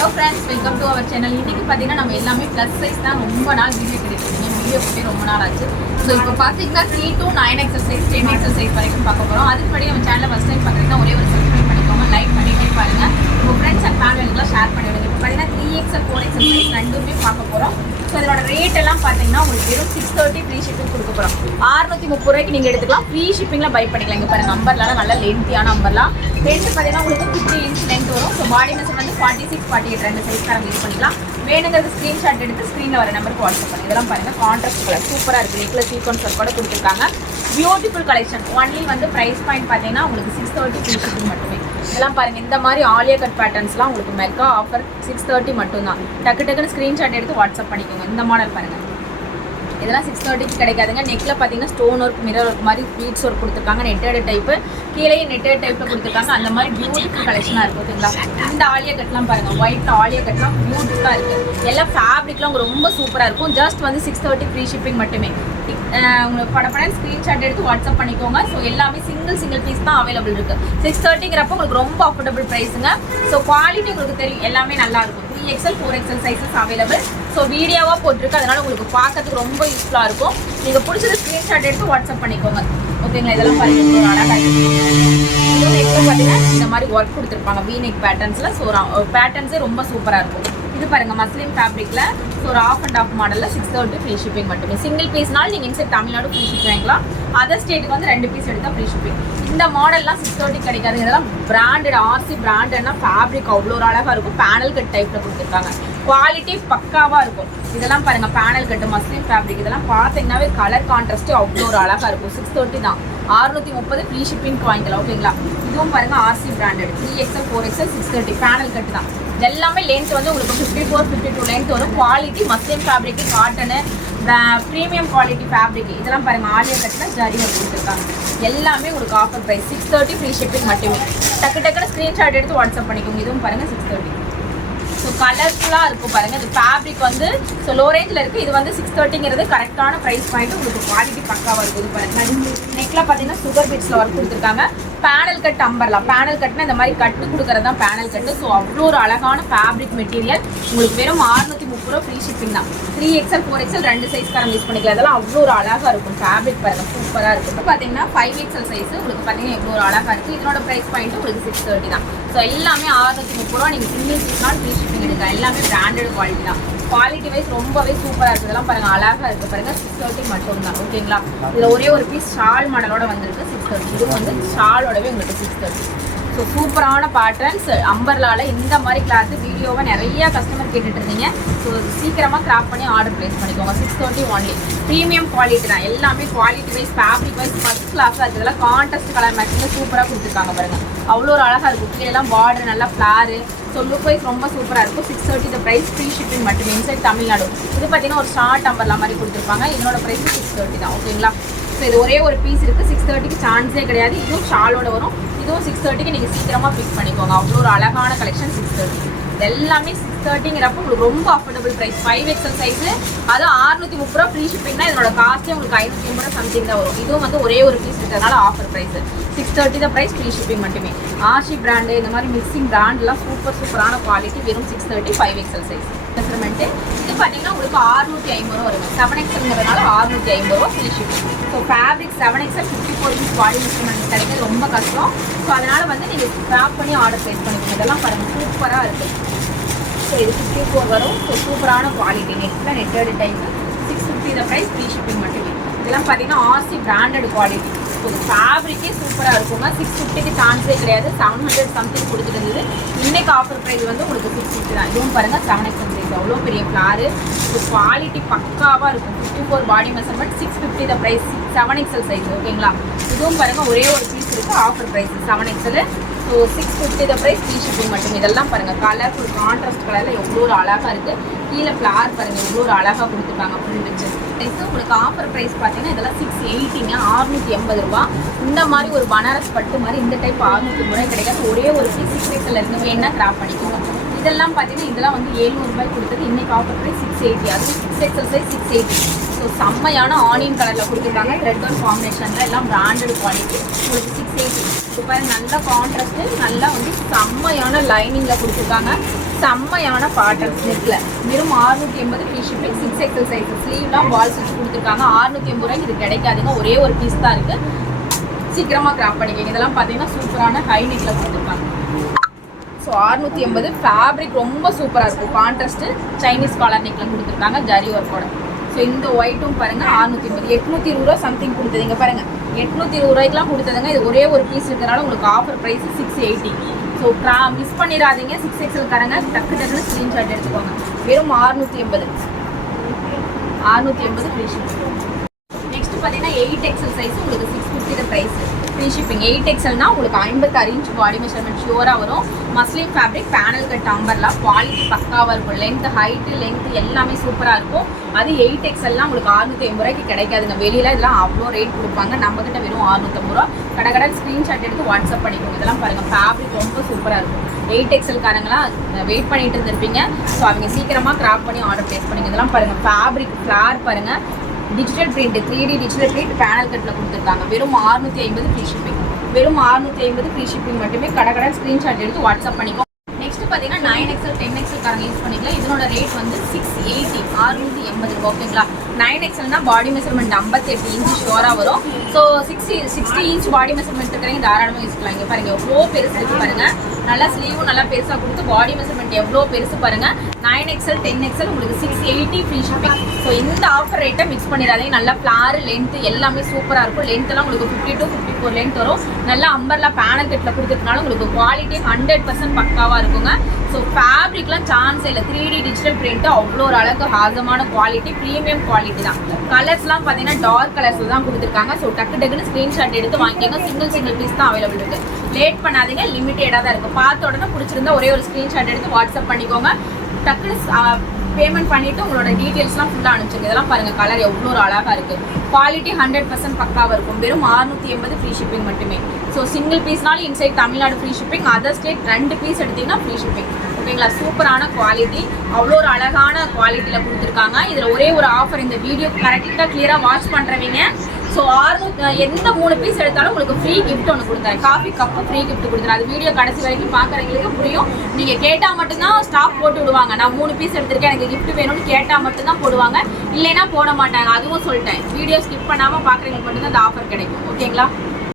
Hello friends, welcome to our channel. இன்றைக்கி பார்த்தீங்கன்னா நம்ம எல்லாமே ப்ளஸ் சைஸ் தான். ரொம்ப நாள் வீடியோ கிடைச்சிருக்கீங்க, வீடியோ போய் ரொம்ப நாள் ஆச்சு. ஸோ இப்போ பார்த்தீங்கன்னா 3 to 9 எக்ஸசைஸ் 10 எக்ஸசைஸ் வரைக்கும் பார்க்க போகிறோம். அதுக்கு முன்னாடி நம்ம சேனலை ஃபஸ்ட் டைம் பார்க்குறீங்கன்னா ஒரே ஒரு சப்ஸ்கிரைப் பண்ணிக்கோங்க, லைக் பண்ணிட்டே பாருங்கள், உங்கள் ஃப்ரெண்ட்ஸ் அண்ட் ஃபேமிலிக்கெலாம் ஷேர் பண்ணிவிடுங்க. இப்போ பார்த்தீங்கன்னா 3XL 4XL சைஸ் ரெண்டுமே பார்க்க போகிறோம். ஸோ இதோட ரேட் எல்லாம் பார்த்தீங்கன்னா உங்களுக்கு வெறும் 630 ஃப்ரீ ஷிப்பிங் கொடுக்க போகிறோம். 630 ரூபாய்க்கு நீங்கள் எடுத்துக்கலாம், ஃப்ரீ ஷிப்பிங்கில் பை பண்ணிக்கலாம். இங்கே பாருங்கள், நம்பர்லாம் நல்ல லென்த்தியான நம்பர்லாம். லென்த் பார்த்தீங்கன்னா உங்களுக்கு 50 inch லென்த் வரும். ஸோ பாடி மெஷர் வந்து 46, 48 ரெண்டு சைஸ்க்காரங்க யூஸ் பண்ணிக்கலாம். வேணுங்கிறது ஸ்க்ரீன்ஷாட் எடுத்து ஸ்க்ரீனில் வர நம்பருக்கு வாட்ஸ்அப் பண்ணி. இதெல்லாம் பாருங்கள், கான்ட்ராஸ்ட் கலர் சூப்பராக இருக்குது. நெக்கில் சீக்வன்ஸ் ஒர்க் கூட கொடுத்துருக்காங்க. Beautiful collection. ஒன்லி வந்து ப்ரைஸ் பாயிண்ட் பார்த்தீங்கன்னா உங்களுக்கு 630 ஃப்ரீ ஷிப்பிங் மட்டுமே. இதெல்லாம் பாருங்கள், இந்த மாதிரி ஆலியா கட் பேட்டர்ன்ஸ்லாம் உங்களுக்கு மெக்கா ஆஃபர் 630 மட்டும்தான். டக்குன்னு ஸ்க்ரீன்ஷாட் எடுத்து வாட்ஸ்அப் பண்ணிக்கோங்க. இந்த மாடல் பாருங்கள், இதெல்லாம் 630க்கு கிடைக்காதுங்க. நெக்கில் பார்த்தீங்கன்னா ஸ்டோன் ஒர்க், மிரர் ஒர்க் மாதிரி பீட்ஸ் ஒர்க் கொடுத்துருக்காங்க. நெட்டட் டைப்பு, கீழே நெட்டட் டைப்பில் கொடுத்துருக்காங்க. அந்த மாதிரி பியூட்டிஃபுல் கலெக்ஷனாக இருக்குது. ஓகேங்களா, இந்த ஆலியா கட்லாம் பாருங்கள், ஒயிட் ஆலியா கட்லாம் பியூட்டிஃபுல்லாக இருக்குது. எல்லாம் ஃபேப்ரிக்லாம் உங்களுக்கு ரொம்ப சூப்பராக இருக்கும். ஜஸ்ட் வந்து 630 ஃப்ரீ ஷிப்பிங் மட்டுமே. உங்களுக்கு படப்படன்னு ஸ்க்ரீன்ஷாட் எடுத்து வாட்ஸ்அப் பண்ணிக்கோங்க. ஸோ எல்லாமே சிங்கிள் பீஸ் தான் அவைலபிள் இருக்குது. 630ங்கிறப்போ உங்களுக்கு ரொம்ப அஃபோர்டபுள் ப்ரைஸுங்க. ஸோ குவாலிட்டி உங்களுக்கு தெரியும், எல்லாமே நல்லாயிருக்கும். 3XL 4XL sizes available. So வீடியோவாக போட்டிருக்கு, அதனால் உங்களுக்கு பார்க்கறதுக்கு ரொம்ப யூஸ்ஃபுல்லாக இருக்கும். நீங்கள் பிடிச்சது ஸ்க்ரீன்ஷாட் எடுத்து வாட்ஸ்அப் பண்ணிக்கோங்க. ஓகேங்களா, இதெல்லாம் பாருங்கள், அழகாக இருக்குது. இதுவும் நெக்கில் பார்த்தீங்கன்னா இந்த மாதிரி ஒர்க் கொடுத்துருப்பாங்க, வீநெக் பேட்டர்ன்ஸில். ஸோ பேட்டர்ன்ஸே ரொம்ப சூப்பராக இருக்கும். இது பாருங்கள், மஸ்லின் ஃபேப்ரிக்கில். ஸோ ஒரு ஆஃப் அண்ட் ஆஃப் மாடலில் 630 ஃப்ரீ ஷிப்பிங் மட்டுமே. சிங்கிள் பீஸ்னாலும் நீங்கள் இன்சைட் தமிழ்நாடு ஃப்ரீ ஷிப்பிங் வாங்கிக்கலாம். அதர் ஸ்டேட்டுக்கு வந்து 2 பீஸ் எடுத்தால் ஃப்ரீ ஷிப்பிங். இந்த மாடல்லாம் 630 கிடைக்காது. இதெல்லாம் பிராண்டட், ஆர்சி பிராண்டட்னா ஃபேப்ரிக் அவ்வளோ ஒரு அழகாக இருக்கும். பேனல் கட் டைப்பில் கொடுத்துருக்காங்க. குவாலிட்டி பக்காவாக இருக்கும். இதெல்லாம் பாருங்கள், பேனல் கட்டு மஸ்லின் ஃபேப்ரிக். இதெல்லாம் பார்த்தீங்கன்னாவே கலர் கான்ட்ராஸ்ட்டு அவ்வளோ ஒரு அழகாக இருக்கும். 630 தான். 630 ஃப்ரீ ஷிப்பிங் வாங்கிக்கலாம். ஓகேங்களா, இதுவும் பாருங்கள், RC branded 3XL 4XL 630 panel கட்டு தான். எல்லாமே லென்த் வந்து உங்களுக்கு 54, 52 லென்த் வரும். Quality muslin fabric, cotton, premium quality fabric. இதெல்லாம் பாருங்கள், ஆலியா கட்டில் ஜரி ஒர்க் கொடுத்துருக்காங்க. எல்லாமே உங்களுக்கு ஆஃபர் ப்ரைஸ் 630 ஃப்ரீ ஷிப்பிங் மட்டுமே. டக்குன்னு ஸ்க்ரீன்ஷாட் எடுத்து வாட்ஸ்அப் பண்ணிக்கோங்க. இதுவும் பாருங்கள் 630. ஸோ கலர்ஃபுல்லாக இருக்கும் பாருங்கள். இது ஃபேப்ரிக் வந்து ஸோ லோ ரேஞ்சில் இருக்குது. இது வந்து 630ங்கிறது கரெக்டான ப்ரைஸ் பாயிண்ட். உங்களுக்கு குவாலிட்டி பக்காவாக இருக்குது. இது பாருங்கள், நெக்கில் பார்த்தீங்கன்னா சுகர் பீட்ஸில் ஒர்க் கொடுத்துருக்காங்க. பேனல் கட் அம்பர்லாம். பேனல் கட்னா இந்த மாதிரி கட்டு கொடுக்குறது தான் பேனல் கட்டு. ஸோ அவ்வளோ ஒரு அழகான ஃபேப்ரிக் மெட்டீரியல். உங்களுக்கு வெறும் 630 ரூபா ஃப்ரீ ஷிப்பிங் தான். 3XL 4XL ரெண்டு சைஸ்க்காரங்க யூஸ் பண்ணிக்கலாம். அதெல்லாம் அவ்வளோ ஒரு அழகாக இருக்கும். ஃபேப்ரிக் பாருங்கள், சூப்பராக இருக்கும். இப்போ பார்த்தீங்கன்னா 5XL சைஸ் உங்களுக்கு பார்த்தீங்கன்னா எவ்வளோ ஒரு அழகாக இருக்குது. இதனோட ப்ரைஸ் பாயிண்ட் உங்களுக்கு 630 தான். ஸோ எல்லாமே 630 ரூபா. நீங்கள் சிங்கிள் பீஸ்னால் ஃப்ரீ ஷிப்பிங் எடுக்கலாம். எல்லாமே பிராண்டட் குவாலிட்டி தான். குவாலிட்டி வைஸ் ரொம்பவே சூப்பராக இருக்குது. இதெல்லாம் பாருங்கள், அழகாக இருக்குது பாருங்கள். 630 மட்டும் தான். ஓகேங்களா, இதில் ஒரே ஒரு பீஸ் ஷால் மாடலோட வந்திருக்கு 630. இது வந்து ஷாலோடவே உங்களுக்கு 630. ஸோ சூப்பரான பேட்டர்ன்ஸ் அம்பர்லால இந்த மாதிரி கிளாத்து வீடியோவை நிறைய கஸ்டமர் கேட்டுட்டு இருந்தீங்க. ஸோ சீக்கிரமாக கிராப் பண்ணி ஆர்டர் ப்ளேஸ் பண்ணிக்கோங்க. 630 ஒன்லி. ப்ரீமியம் குவாலிட்டி தான். எல்லாமே quality wise fabric wise first கிளாஸாக இருக்குது. இதெல்லாம் கான்ட்ராஸ்ட் கலர் மேட்சிங்கில் சூப்பராக கொடுத்துருக்காங்க பாருங்கள். அவ்வளோ ஒரு அழகாக இருக்கும். கீழெல்லாம் பார்டர் நல்லா ஃப்ளாரு. ஸோ லுக் வைஸ் ரொம்ப சூப்பராக இருக்கும். 630 இந்த ப்ரைஸ் ஃப்ரீ ஷிப்பிங் மட்டுமே. இன்சைட் தமிழ்நாடு. இது பார்த்தீங்கன்னா ஒரு ஷார்ட் அம்பர்லா மாதிரி கொடுத்துருப்பாங்க. இதனோட ப்ரைஸ் 630 தான். ஓகேங்களா, ஸோ இது ஒரே ஒரு பீஸ் இருக்குது. 630க்கு சான்ஸே கிடையாது. இதுவும் ஷாலோட வரும். இதுவும் 630க்கு நீங்கள் சீக்கிரமாக பிக் பண்ணிக்கோங்க. அவ்வளோ ஒரு அழகான கலெக்ஷன் 630. எல்லாமே 630ங்கிறப்போ உங்களுக்கு ரொம்ப அஃபோர்டபுள் ப்ரைஸ். 5XL சைஸு, அது 630 ரூபா ஃப்ரீ ஷிப்பிங்னா இதனோட காஸ்ட்டே உங்களுக்கு 580 ரூபா சம்திங் தான் வரும். இதுவும் வந்து ஒரே ஒரு பீஸ் இருக்கிறதுனால ஆஃபர் ப்ரைஸ் 630 தான். ப்ரைஸ் ஃப்ரீ ஷிப்பிங் மட்டுமே. ஆஷி பிராண்டு இந்த மாதிரி மிக்சிங் பிராண்ட்லாம் சூப்பரான குவாலிட்டி. வெறும் 630 5XL சைஸ் மெஷர்மெண்ட்டு. இது பார்த்தீங்கன்னா உங்களுக்கு 650 ரூபா வருங்க. 7XLங்கிறதுனால 650 ரூபா free shipping. So fabric 7XL 54 inch பாடி மெஷர்மெண்ட் கிடைக்கிறது ரொம்ப கஷ்டம். ஸோ அதனால் வந்து நீங்கள் ஸ்க்ராப் பண்ணி ஆர்டர் ப்ளேஸ் பண்ணிக்கோங்க. இதெல்லாம் பாருங்கள், சூப்பராக இருக்குது. ஸோ இது 54 வரும். ஸோ சூப்பரான குவாலிட்டி. நெட்டில் நெட்டட் டைப்பு 650 இந்த ப்ரைஸ் ஃப்ரீ ஷிப்பிங் மட்டுமே. இதெல்லாம் பார்த்தீங்கன்னா ஆர்சி பிராண்டட் குவாலிட்டி. ஸோ ஃபேப்ரிக்கே சூப்பராக இருக்குங்க. 650க்கு சான்ஸே கிடையாது. 700 சம்திங் கொடுத்துருந்தது. இன்றைக்கு ஆஃபர் ப்ரைஸ் வந்து உங்களுக்கு 650 தான். இதுவும் பாருங்கள், 7XL சைஸ் அவ்வளோ பெரிய ஃப்ளாரு. ஸோ குவாலிட்டி பக்காவாக இருக்கும். 54 பாடி மெஷர்மெண்ட் 650 இந்த ப்ரைஸ் 7XL சைஸ். ஓகேங்களா, இதுவும் பாருங்கள், ஒரே ஒரு பீஸ் இருக்குது. Offer price 7XL. ஸோ 650 இந்த ப்ரைஸ் ஃப்ரீ ஷிப்பிங் மட்டும். இதெல்லாம் பாருங்கள், கலர்ஃபுல் கான்ட்ராஸ்ட் கலரில் எவ்வளோ ஒரு அழகாக இருக்குது. கீழே ஃப்ளார் பாருங்கள், எவ்வளோ ஒரு அழகாக கொடுத்துருக்காங்க ஃபுல் வச்சு. ப்ரைஸும் உங்களுக்கு ஆஃபர் ப்ரைஸ் பார்த்தீங்கன்னா இதெல்லாம் 680ங்க. 680 ரூபா. இந்த மாதிரி ஒரு பனாரஸ் பட்டு மாதிரி இந்த டைப் 630 ரூபாய் கிடைக்காது. ஒரே ஒரு பீஸ் 6XL இருந்து வேணால் கிராப் பண்ணிக்கோங்க. இதெல்லாம் பார்த்தீங்கன்னா இதெல்லாம் வந்து 700 ரூபாய் கொடுத்தது, இன்னைக்கு ஆஃபர் ப்ரைஸ் 680, அதுவும் 6XL சைஸ் 680. ஸோ செம்மையான ஆனியன் கலரில் கொடுத்துருக்காங்க, ரெட் ஒன் காம்பினேஷனில், எல்லாம் பிராண்டட் குவாலிட்டி, உங்களுக்கு 680. இப்போ பாருங்க நல்ல கான்ட்ராஸ்ட்டு, நல்லா வந்து செம்மையான லைனிங்கில் கொடுத்துருக்காங்க, செம்மையான பாட்டர்ஸ் நெக்கில். வெறும் 680 ஃப்ரீ ஷிப்பிங், 6XL சைஸ், ஸ்லீவ்லாம் வால் ஸ்டிச் கொடுத்துருக்காங்க. 680 ரூபாய்க்கு இது கிடைக்காதுங்க, ஒரே ஒரு பீஸ் தான் இருக்குது, சீக்கிரமாக கிராப் பண்ணிக்கோங்க. இதெல்லாம் பார்த்தீங்கன்னா சூப்பரான ஹை நெக்கில் கொடுத்துருக்காங்க. ஸோ 680 ஃபேப்ரிக் ரொம்ப சூப்பராக இருக்கும், கான்ட்ராஸ்ட்டு சைனீஸ் காலர் நெக்கில் கொடுத்துருக்காங்க ஜரி ஒர்க்கோட. ஸோ இந்த ஒயிட்டும் பாருங்கள் 680, 820 ரூபா சம்திங் கொடுத்ததுங்க பாருங்கள், 820 ரூபாய்க்குலாம் கொடுத்ததுங்க. இது ஒரே ஒரு பீஸ் இருக்கிறனால உங்களுக்கு ஆஃபர் ப்ரைஸ் 680. ஸோ மிஸ் பண்ணிடாதீங்க, 6XL காரங்க டக்கு டக்குன்னு ஸ்க்ரீன்ஷாட் எடுத்துக்கோங்க. வெறும் 680 ஃப்ரீ ஷிப்பிங். நெக்ஸ்ட் பார்த்தீங்கன்னா 8XL சைஸ் உங்களுக்கு 650 ப்ரைஸ் ஃப்ரீ ஷிப்பிங். 8XLனா உங்களுக்கு 56 இன்ச் பாடி மெஷர்மெண்ட் ஷியோராக வரும். Muslin fabric, panel cut umbrella, quality பக்காவாக இருக்கும். லென்த் எல்லாமே சூப்பராக இருக்கும். அது 8XLலாம் உங்களுக்கு 680 ரூபாய்க்கு கிடைக்காதுங்க, வெளியில் இதெல்லாம் அவ்வளோ ரேட் கொடுப்பாங்க, நம்மக்கிட்ட வெறும் 650 ரூபா. கடை ஸ்க்ரீன்ஷாட் எடுத்து வாட்ஸ்அப் பண்ணிக்கோங்க. இதெல்லாம் பாருங்கள் ஃபேப்ரிக் ரொம்ப சூப்பராக இருக்கும். 8XL காரங்களாம் வெயிட் பண்ணிட்டு இருந்திருப்பீங்க, ஸோ அவங்க சீக்கிரமாக கிராப் பண்ணி ஆர்டர் ப்ளேஸ் பண்ணிங்க. இதெல்லாம் பாருங்கள் ஃபேப்ரிக் ஃப்ளார் பாருங்கள், digital print, 3D digital print panel கட்டில் கொடுத்துருக்காங்க. வெறும் 650 ஃப்ரீ ஷிப்பிங். வெறும் 650 ஃப்ரீ ஷிப்பிங் மட்டுமே. கடை ஸ்க்ரீன்ஷாட் எடுத்து வாட்ஸ்அப் பண்ணிக்கோ. நெக்ஸ்ட் பார்த்தீங்கன்னா 9XL 10XL காரங்க யூஸ் பண்ணிக்கலாம். இதனோட ரேட் வந்து 680, 680 ஓகேங்களா. 9XLனா பாடி மெஷர்மெண்ட் 58 இன்ச்சு ஷோராக வரும். ஸோ 60 இன்ச் பாடி மெஷர்மெண்ட் இருக்கிறவங்க தாராளமாக யூஸ் பண்ணலாம். இங்கே பாருங்கள் எவ்வளோ பெருசு இருக்குது பாருங்கள், நல்லா ஸ்லீவும் நல்லா பெருசாக கொடுத்து பாடி மெஷர்மெண்ட் எவ்வளோ பெருசு பாருங்கள். 9XL 10XL உங்களுக்கு 680 ஃப்ரீ ஷிப்பிங். ஸோ இந்த ஆஃபர் ரேட்டை மிக்ஸ் பண்ணிடாதீங்க. நல்லா ஃப்ளார் லென்த் எல்லாமே சூப்பராக இருக்கும். லென்த்லாம் உங்களுக்கு 50 to 54 லென்த் வரும். நல்லா அம்பர்லாம் பேனல் கட்டில் கொடுத்துருக்கனால உங்களுக்கு குவாலிட்டி 100% பக்காவாக இருக்குங்க. ஸோ ஃபேப்ரிக்லாம் சான்ஸே இல்லை, 3D டிஜிட்டல் பிரிண்ட் அவ்வளோ ஒரு அழகு ஹாசமான குவாலிட்டி, ப்ரீமியம் குவாலிட்டி தான். கலர்ஸ்லாம் பார்த்தீங்கன்னா டார்க் கலர்ஸில் தான் கொடுத்துருக்காங்க. ஸோ டக்குன்னு ஸ்க்ரீன்ஷாட் எடுத்து வாங்கிக்கோங்க. சிங்கிள் பீஸ் தான் அவைலபிள் இருக்குது. லேட் பண்ணாதீங்க, லிமிட்டடாக தான் இருக்குது. பார்த்த உடனே பிடிச்சிருந்தா ஒரே ஒரு ஸ்க்ரீன்ஷாட் எடுத்து வாட்ஸ்அப் பண்ணிக்கோங்க. டக்குன்னு பேமெண்ட் பண்ணிவிட்டு உங்களோட டீட்டெயில்ஸ்லாம் ஃபுல்லாக அனுப்பிச்சிங்க. இதெல்லாம் பாருங்கள் கலர் எவ்வளோ ஒரு அழகாக இருக்குது, குவாலிட்டி 100% பக்காவாக இருக்கும். வெறும் 680 ஃப்ரீ ஷிப்பிங் மட்டுமே. ஸோ சிங்கிள் பீஸ்னாலும் inside Tamil Nadu free shipping, other state 2 piece எடுத்திங்கன்னா ஃப்ரீ ஷிப்பிங் ஓகேங்களா. சூப்பரான குவாலிட்டி, அவ்வளோ ஒரு அழகான குவாலிட்டியில் கொடுத்துருக்காங்க. இதில் ஒரே ஒரு ஆஃபர், இந்த வீடியோ கரெக்டாக கிளியராக வாட்ச் பண்ணுறவங்க ஸோ எந்த 3 பீஸ் எடுத்தாலும் உங்களுக்கு ஃப்ரீ கிஃப்ட் ஒன்று கொடுத்தாரு, காஃபி கப்பு ஃப்ரீ கிஃப்ட் கொடுத்துரு. அது வீடியோ கடைசி வரைக்கும் பார்க்குறவங்களுக்கு புரியும். நீங்கள் கேட்டால் மட்டும்தான் ஸ்டாக் போட்டு விடுவாங்க. நான் 3 பீஸ் எடுத்திருக்கேன் எனக்கு கிஃப்ட் வேணும்னு கேட்டால் மட்டும்தான் போடுவாங்க, இல்லைன்னா போட மாட்டாங்க. அதுவும் சொல்லிட்டேன், வீடியோ ஸ்கிப் பண்ணாமல் பார்க்குறவங்களுக்கு மட்டும்தான் இந்த ஆஃபர் கிடைக்கும் ஓகேங்களா.